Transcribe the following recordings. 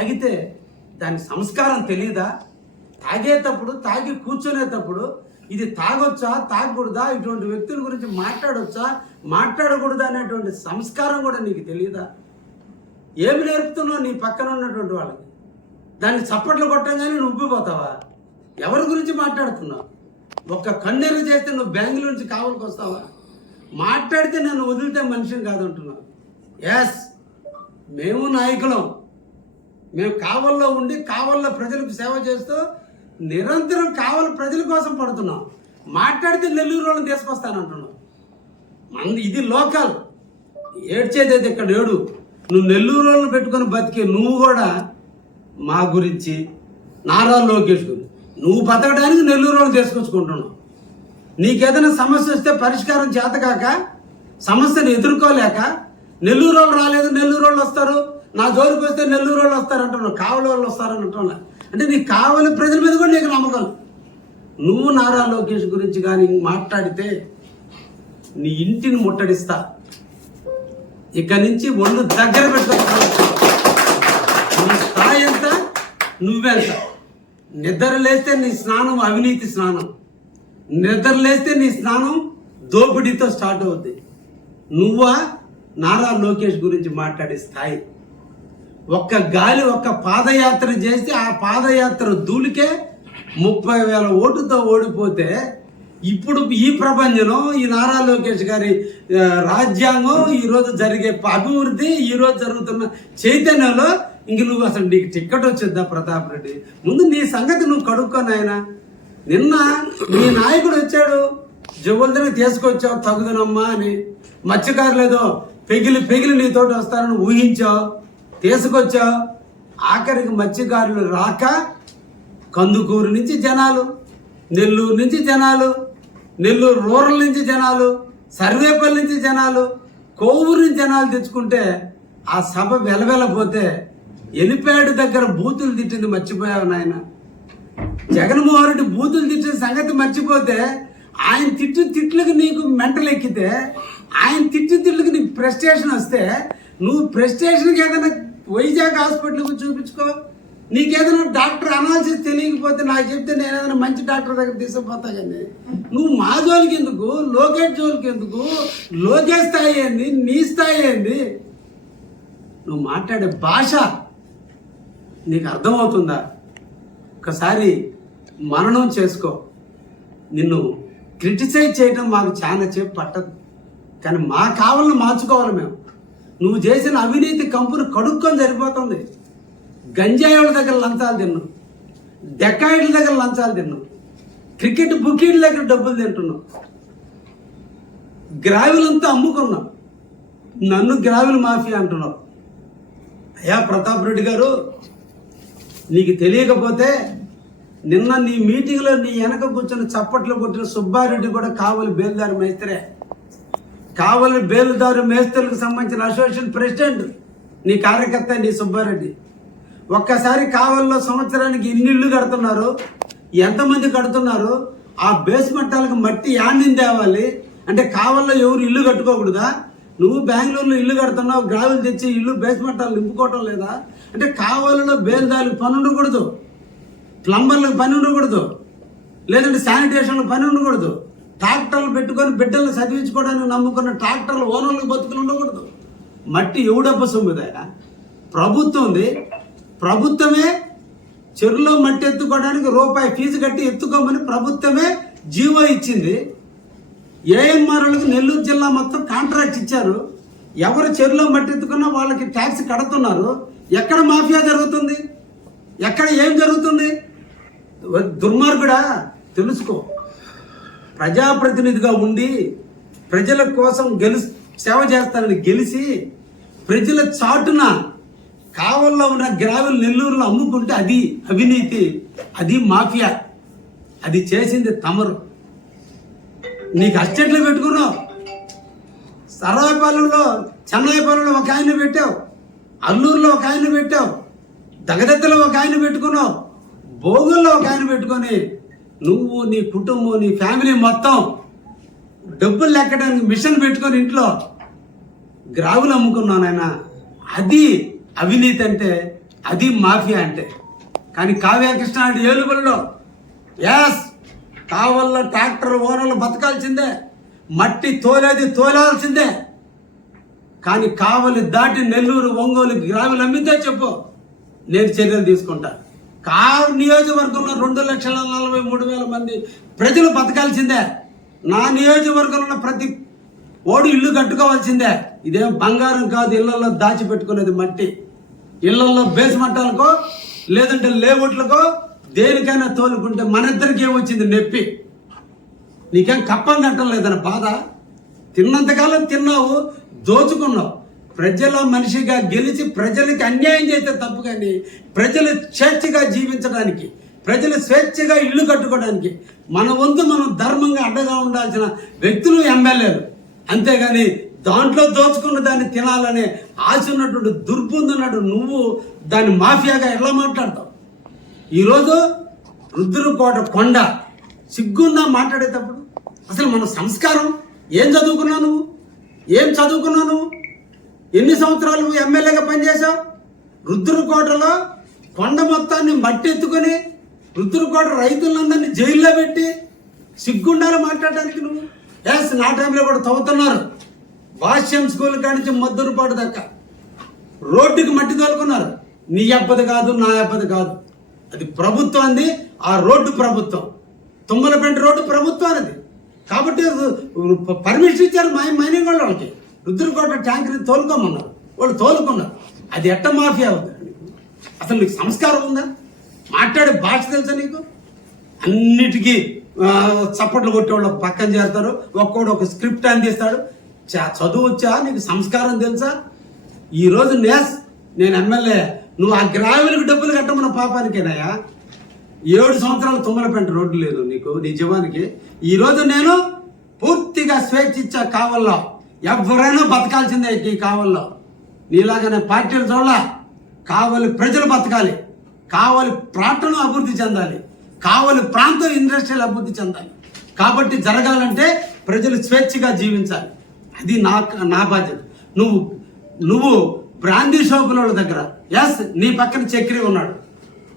తాగితే దాని సంస్కారం తెలియదా? తాగేటప్పుడు తాగి కూర్చునేటప్పుడు ఇది తాగొచ్చా తాగకూడదా, ఇటువంటి వ్యక్తుల గురించి మాట్లాడొచ్చా మాట్లాడకూడదా అనేటువంటి సంస్కారం కూడా నీకు తెలియదా? ఏమి నేర్పుతున్నావు నీ పక్కన ఉన్నటువంటి వాళ్ళకి? దాన్ని చప్పట్లు కొట్టంగానే నువ్వు ఉబ్బిపోతావా? ఎవరి గురించి మాట్లాడుతున్నావు? ఒక్క కన్నెర్ర చేస్తే నువ్వు బెంగళూరు నుంచి కావలికి వస్తావా? మాట్లాడితే నన్ను వదిలితే మనిషిని కాదంటున్నావు. ఎస్, మేము నాయకులం. మేము కావల్లో ఉండి కావల్లో ప్రజలకు సేవ చేస్తూ నిరంతరం కావలి ప్రజల కోసం పడుతున్నాం. మాట్లాడితే నెల్లూరు వాళ్ళని తీసుకొస్తానంటున్నావు. ఇది లోకల్. ఏడ్చేది అయితే ఇక్కడ ఏడు. నువ్వు నెల్లూరు వాళ్ళని పెట్టుకొని బతికే నువ్వు కూడా మా గురించి నారా లోకేష్ గురించి నువ్వు బతకడానికి నెల్లూరు వాళ్ళని తీసుకొచ్చుకుంటున్నావు. నీకేదైనా సమస్య వస్తే పరిష్కారం చేతకాక సమస్యను ఎదుర్కోలేక నెల్లూరు వాళ్ళు రాలేదు, నెల్లూరు వాళ్ళు వస్తారు, నా జోలికి వస్తే నెల్లూరు వాళ్ళు వస్తారు అంటున్నావు. కావలి వాళ్ళు వస్తారని అంటున్నా. అంటే నీకు కావలి ప్రజల మీద కూడా నీకు నమ్మకం. నువ్వు నారా లోకేష్ గురించి కానీ మాట్లాడితే నీ ఇంటిని ముట్టడిస్తా. ఇక నుంచి ఒళ్ళు దగ్గర పెట్టుకో. నీ స్థాయి ఎంత, నువ్వెంత. నిద్ర లేస్తే నీ స్నానం అవినీతి స్నానం, నిద్ర లేస్తే నీ స్నానం దోపిడీతో స్టార్ట్ అవుద్ది. నువ్వా నారా లోకేష్ గురించి మాట్లాడే స్థాయి? ఒక్క గాలి ఒక్క పాదయాత్ర చేస్తే ఆ పాదయాత్ర ధూళికే 30,000 ఓటుతో ఓడిపోతే ఇప్పుడు ఈ ప్రపంచంలో ఈ నారా లోకేష్ గారి రాజ్యాంగం, ఈరోజు జరిగే అభివృద్ధి, ఈరోజు జరుగుతున్న చైతన్యంలో ఇంక నువ్వు అసలు నీకు టిక్కెట్ వచ్చిద్దా ప్రతాప్ రెడ్డి? ముందు నీ సంగతి నువ్వు కడుక్కొని. ఆయన నిన్న నీ నాయకుడు వచ్చాడు, జువల్దని తీసుకొచ్చావు తగుదనమ్మా అని. మత్స్యకారులు ఏదో పెగిలి నీతోటి వస్తారని ఊహించావు, తీసుకొచ్చావు. ఆఖరికి మత్స్యకారులు రాక కందుకూరు నుంచి జనాలు, నెల్లూరు నుంచి జనాలు, నెల్లూరు రూరల్ నుంచి జనాలు, సర్వేపల్లి నుంచి జనాలు, కోవూరు నుంచి జనాలు తెచ్చుకుంటే ఆ సభ వెలవెలపోతే ఎలిపేడు దగ్గర బూతులు తిట్టింది మర్చిపోయావు నాయన. జగన్మోహన్ రెడ్డి బూతులు తిట్టిన సంగతి మర్చిపోతే ఆయన తిట్లుకి నీకు మెంటల్ ఎక్కితే, ఆయన తిట్లుకి నీకు ప్రెస్టేషన్ వస్తే నువ్వు ప్రెస్టేషన్కి ఏదైనా వైజాగ్ హాస్పిటల్కి చూపించుకో. నీకేదైనా డాక్టర్ అనాలిసిస్ తెలియకపోతే నాకు చెప్తే నేను ఏదైనా మంచి డాక్టర్ దగ్గర తీసుకుపోతా. కానీ నువ్వు మా జోలికి ఎందుకు, లోకేష్ జోలికి ఎందుకు? లోకేష్ స్థాయి ఏంది, నీ స్థాయి ఏంది? నువ్వు మాట్లాడే భాష నీకు అర్థమవుతుందా? ఒకసారి మననం చేసుకో. నిన్ను క్రిటిసైజ్ చేయడం మాకు చాలా సేపు పట్టదు, కానీ మా కావాలని మార్చుకోవాలి మేము. నువ్వు చేసిన అవినీతి కంపును కడుక్కొని సరిపోతుంది. గంజాయిల దగ్గర లంచాలు తిన్నావు, డెకాయిడ్ల దగ్గర లంచాలు తిన్నావు, క్రికెట్ బుకీల దగ్గర డబ్బులు తింటున్నావు, గ్రావిలంతా అమ్ముకున్నావు, నన్ను గ్రావిల్ మాఫియా అంటున్నావు. అయ్యా ప్రతాప్ రెడ్డి గారు, నీకు తెలియకపోతే నిన్న నీ మీటింగ్లో నీ వెనక కూర్చొని చప్పట్లు కొట్టిన సుబ్బారెడ్డి కూడా కావలి బేలుదారి మేస్త్రే. కావలి బేలుదారు మేస్త్రులకు సంబంధించిన అసోసియేషన్ ప్రెసిడెంట్ నీ కార్యకర్త నీ సుబ్బారెడ్డి. ఒక్కసారి కావలిలో సంవత్సరానికి ఇన్నిళ్ళు కడుతున్నారు, ఎంతమంది కడుతున్నారు? ఆ బేస్మెంటాలకు మట్టి యాండిని తేవాలి అంటే కావలిలో ఎవరు ఇల్లు కట్టుకోకూడదా? నువ్వు బెంగళూరులో ఇల్లు కడుతున్నావు, గ్రావెల్ తెచ్చి ఇల్లు బేస్మెంటాలు నింపుకోవటం లేదా? అంటే కావలిలో బేల్దారులకు పని ఉండకూడదు, ప్లంబర్లకు పని ఉండకూడదు, లేదంటే శానిటేషన్లకు పని ఉండకూడదు, ట్రాక్టర్లు పెట్టుకొని బిడ్డలను చదివించుకోవడానికి నమ్ముకున్న ట్రాక్టర్లు ఓనర్లకు బతుకులు ఉండకూడదు. మట్టి ఎవడబ్బ సొమ్ముదా? ప్రభుత్వం ఉంది, ప్రభుత్వమే చెరువులో మట్టి ఎత్తుకోవడానికి రూపాయి ఫీజు కట్టి ఎత్తుకోమని ప్రభుత్వమే జీవో ఇచ్చింది. ఏఎంఆర్లకు నెల్లూరు జిల్లా మొత్తం కాంట్రాక్ట్ ఇచ్చారు. ఎవరు చెరువులో మట్టి ఎత్తుకున్నా వాళ్ళకి ట్యాక్స్ కడుతున్నారు. ఎక్కడ మాఫియా జరుగుతుంది? ఎక్కడ ఏం జరుగుతుంది? దుర్మార్గుడా, తెలుసుకో. ప్రజాప్రతినిధిగా ఉండి ప్రజల కోసం సేవ చేస్తానని గెలిచి ప్రజల చాటున కావల్లో ఉన్న గ్రావెల్ నెల్లూరులో అమ్ముకుంటే అది అవినీతి, అది మాఫియా. అది చేసింది తమరు. నీకు అస్టేట్లు పెట్టుకున్నావు. సరాయపాలెంలో, చెన్నైపాలెంలో ఒక ఆయన పెట్టావు, అల్లూరులో ఒక ఆయన పెట్టావు, దగదెత్తలో ఒక ఆయన పెట్టుకున్నావు, భోగుల్లో ఒక ఆయన పెట్టుకొని నువ్వు నీ కుటుంబం నీ ఫ్యామిలీ మొత్తం డబ్బులు లెక్కడానికి మిషన్ పెట్టుకొని ఇంట్లో గ్రావులు అమ్ముకున్నావు నాయన. అది అవినీతి అంటే అది మాఫియా అంటే. కానీ కావ్య కృష్ణారెడ్డి ఏలుబడిలో యాస్ కావల్లో ట్రాక్టర్ ఓనర్లు బతకాల్సిందే, మట్టి తోలాల్సిందే. కానీ కావలి దాటి నెల్లూరు ఒంగోలు గ్రాములు అమ్మితే చెప్పు, నేను చర్యలు తీసుకుంటా. నియోజకవర్గంలో 2,43,000 మంది ప్రజలు బతకాల్సిందే. నా నియోజకవర్గంలో ఉన్న ప్రతి ఓడు ఇల్లు కట్టుకోవాల్సిందే. ఇదేం బంగారం కాదు ఇళ్లలో దాచిపెట్టుకునేది, మట్టి. ఇళ్లలో బేస్మట్టాలకో లేదంటే లేఅవుట్లకో దేనికైనా తోలుకుంటే మన ఇద్దరికి ఏమొచ్చింది? నొప్పి. నీకేం కప్పం కట్టం లేదన్న బాధ. తిన్నంతకాలం తిన్నావు, దోచుకున్నావు. ప్రజల మనిషిగా గెలిచి ప్రజలకి అన్యాయం చేస్తే తప్పు, కానీ ప్రజలు స్వేచ్ఛగా జీవించడానికి, ప్రజలు స్వేచ్ఛగా ఇల్లు కట్టుకోవడానికి మన వంతు మనం ధర్మంగా అడ్డగా ఉండాల్సిన వ్యక్తులు ఎమ్మెల్యేలు. అంతేగాని దాంట్లో దోచుకున్న దాన్ని తినాలనే ఆశ ఉన్నటువంటి దుర్బుందున్నట్టు నువ్వు దాన్ని మాఫియాగా ఎలా మాట్లాడతావు? ఈరోజు రుద్రకోట కొండ సిగ్గుందా మాట్లాడేటప్పుడు? అసలు మన సంస్కారం ఏం చదువుకున్నావు నువ్వు? ఎన్ని సంవత్సరాలు నువ్వు ఎమ్మెల్యేగా పనిచేశావు? రుద్రకోటలో కొండ మొత్తాన్ని మట్టి ఎత్తుకొని రుద్రకోట రైతులందరినీ జైల్లో పెట్టి సిగ్గుండాలి మాట్లాడడానికి నువ్వు. ఎస్, నా టైంలో కూడా తవ్వుతున్నారు. భాష్యం స్కూల్ కాడి నుంచి మద్దూరుపాటు దాకా రోడ్డుకి మట్టి తోలుకున్నారు. నీ అబ్బది కాదు, నా అబ్బది కాదు. అది ప్రభుత్వం అంది, ఆ రోడ్డు ప్రభుత్వం. తుమ్మలపేంట రోడ్డు ప్రభుత్వం అనేది. కాబట్టి పర్మిషన్ ఇచ్చారు మైనింగ్ వాళ్ళకి. రుద్రకోట ట్యాంకర్ తోలుకోమన్నారు, వాళ్ళు తోలుకున్నారు. అది ఎట్ట మాఫియా అవుతుంది? అసలు నీకు సంస్కారం ఉందా? మాట్లాడే భాష తెలుసా నీకు? అన్నిటికీ చప్పట్లు కొట్టేవాళ్ళు పక్కన చేస్తారు, ఒక్కోడు ఒక స్క్రిప్ట్ అందిస్తాడు. చదువు వచ్చా? నీకు సంస్కారం తెలుసా? ఈరోజు నేను ఎమ్మెల్యే, నువ్వు ఆ గ్రామీణకు డబ్బులు కట్టమన్న పాపానికేనాయా? 7 సంవత్సరాలు తుమ్మలపేంట రోడ్డు లేదు నీకు, నీ జీవానికి. ఈరోజు నేను పూర్తిగా స్వేచ్ఛ ఇచ్చా. కావల్లో ఎవరైనా బతకాల్సిందే. ఈ కావల్లో నీలాగానే పార్టీలు చూడాల. కావలి ప్రజలు బతకాలి, కావలి పట్టణం అభివృద్ధి చెందాలి, కావలి ప్రాంతం ఇండస్ట్రియల్ అభివృద్ధి చెందాలి. కాబట్టి జరగాలంటే ప్రజలు స్వేచ్ఛగా జీవించాలి. అది నా బాధ్యత. నువ్వు బ్రాందీ షాపుల దగ్గర ఎస్, నీ పక్కన చక్రి ఉన్నాడు,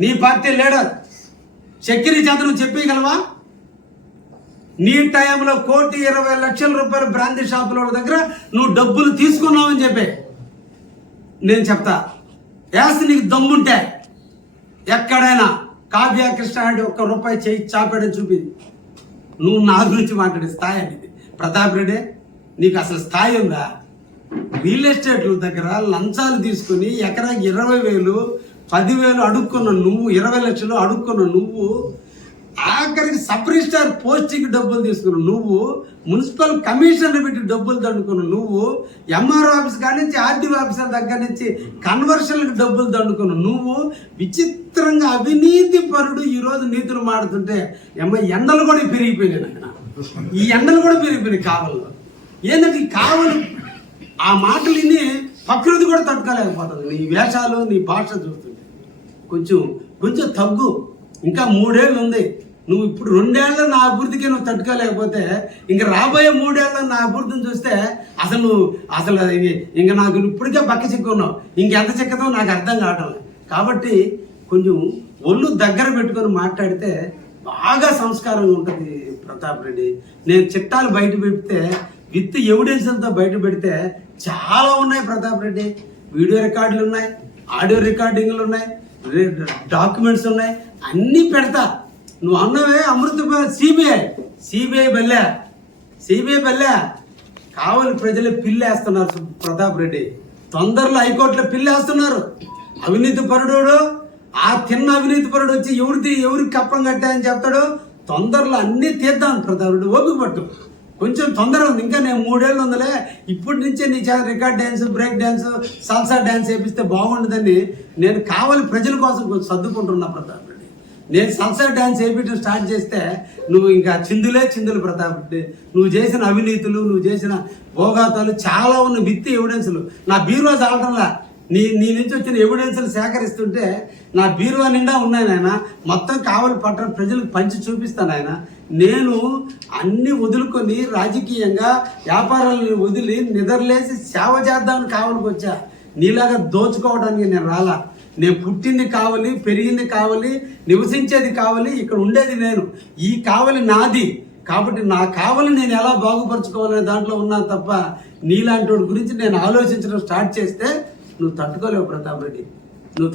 నీ పార్టీ లీడర్. చక్రి చేత నువ్వు చెప్పగలవా? నీ టైంలో 1,20,00,000 రూపాయలు బ్రాందీ షాపుల దగ్గర నువ్వు డబ్బులు తీసుకున్నావని చెప్పి నేను చెప్తా. ఎస్, నీకు దమ్ముంటే ఎక్కడైనా కావ్య కృష్ణారెడ్డి 1 రూపాయి చేయి చాపాడని చూపింది. నువ్వు నా గురించి మాట్లాడే స్థాయి అనేది. ప్రతాప్ రెడ్డి, నీకు అసలు స్థాయి ఉందా? రియల్ ఎస్టేట్ల దగ్గర లంచాలు తీసుకుని ఎకరాకి 20,000, 10,000 అడుక్కున్న నువ్వు, 20 లక్షలు అడుక్కున్న నువ్వు, ఆఖరికి సబ్ రిజిస్టార్ పోస్టింగ్ డబ్బులు తీసుకున్న నువ్వు, మున్సిపల్ కమిషనర్ పెట్టి డబ్బులు దండుకున్న నువ్వు, ఎంఆర్ఓ ఆఫీస్ కాడి నుంచి ఆర్డీఓ ఆఫీసర్ దగ్గర నుంచి కన్వర్షన్లకు డబ్బులు దండుకున్న నువ్వు, విచిత్రంగా అవినీతి పరుడు ఈరోజు నీతులు మాడుతుంటే ఎండలు కూడా పెరిగిపోయినాయి. నాయన, ఈ ఎండలు కూడా పెరిగిపోయినాయి కావల్లో. ఏంటంటే ఈ కావలు ఆ మాటలు విని ప్రకృతి కూడా తట్టుకోలేకపోతుంది. నీ వేషాలు, నీ భాష చూస్తుంటే కొంచెం తగ్గు. ఇంకా 3 ఏళ్ళు ఉంది. నువ్వు ఇప్పుడు 2 ఏళ్ళ నా అభివృద్ధికి నువ్వు తట్టుకోలేకపోతే ఇంక రాబోయే 3 ఏళ్ళ నా అభివృద్ధిని చూస్తే అసలు ఇంకా నాకు ఇప్పటికే బక్క చిక్కున్నావు. ఇంకెంత చిక్కదో నాకు అర్థం కావటం. కాబట్టి కొంచెం ఒళ్ళు దగ్గర పెట్టుకొని మాట్లాడితే బాగా సంస్కారంగా ఉంటుంది ప్రతాప్ రెడ్డి. నేను చిట్టాలు బయట పెడితే విత్ ఎవిడెన్స్లతో బయట పెడితే చాలా ఉన్నాయి ప్రతాప్ రెడ్డి. వీడియో రికార్డులు ఉన్నాయి, ఆడియో రికార్డింగ్లు ఉన్నాయి, డాక్యుమెంట్స్ ఉన్నాయి, అన్నీ పెడతా. నువ్వు అన్నవే అమృత సిబిఐ బల్లే కావలి ప్రజలు పిల్లేస్తున్నారు ప్రతాప్ రెడ్డి. తొందరలో హైకోర్టులో పిల్లేస్తున్నారు. అవినీతి పరుడు, ఆ తిన్న అవినీతి పరుడు వచ్చి ఎవరికి కప్పం కట్టాయని చెప్తాడు. తొందరలో అన్నీ తీద్దాం ప్రతాప్ రెడ్డి, ఓపిక పట్టు. కొంచెం తొందర ఉంది. ఇంకా నేను 3 ఏళ్ళు ఉందలే. ఇప్పటి నుంచే నీ చేత record dance, break dance, salsa dance వేపిస్తే బాగుంటుందని నేను కావాలి ప్రజల కోసం కొంచెం సర్దుకుంటున్నా ప్రతాప్ రెడ్డి. నేను సాల్సా డ్యాన్స్ వేపించడం స్టార్ట్ చేస్తే నువ్వు ఇంకా చిందులు ప్రతాప్ రెడ్డి. నువ్వు చేసిన అవినీతులు, నువ్వు చేసిన భోగాతాలు చాలా ఉన్న విత్ ఎవిడెన్స్లు నా బీరువా చాలటంలా. నీ నుంచి వచ్చిన ఎవిడెన్స్లు సేకరిస్తుంటే నా బీరువా నిండా ఉన్నాయి నాయన. మొత్తం కావలి పట్టణ ప్రజలకు పంచి చూపిస్తాను ఆయన. నేను అన్ని వదులుకొని రాజకీయంగా వ్యాపారాలను వదిలి నిద్రలేసి సేవ చేద్దామని కావలికి వచ్చా. నీలాగా దోచుకోవడానికి నేను రాలా. నేను పుట్టింది కావాలి, పెరిగింది కావాలి, నివసించేది కావాలి, ఇక్కడ ఉండేది నేను. ఈ కావలి నాది కాబట్టి నా కావలి నేను ఎలా బాగుపరచుకోవాలనే దాంట్లో ఉన్నా తప్ప నీలాంటి వాడి గురించి నేను ఆలోచించడం స్టార్ట్ చేస్తే నువ్వు తట్టుకోలేవు ప్రతాప్ రెడ్డి. నువ్వు